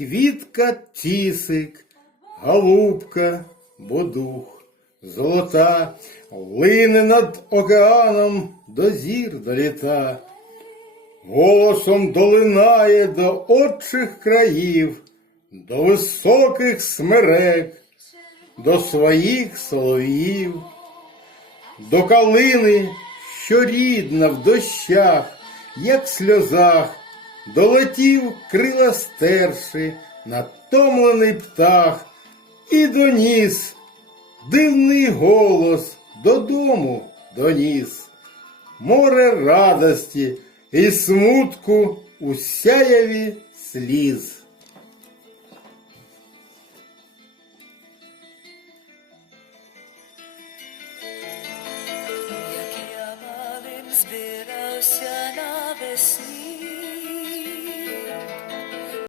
квітка тісик, голубка, бодух, золота, лине над океаном до зір доліта. Голосом долинає до отчих країв, до високих смерек, до своїх солов'їв, до калини, що рідна в дощах, як сльозах, долетів крила стерши, натомлений птах, і доніс дивний голос додому доніс. Море радості і смутку у сяєві сліз. Як я малим Збирався на навесні.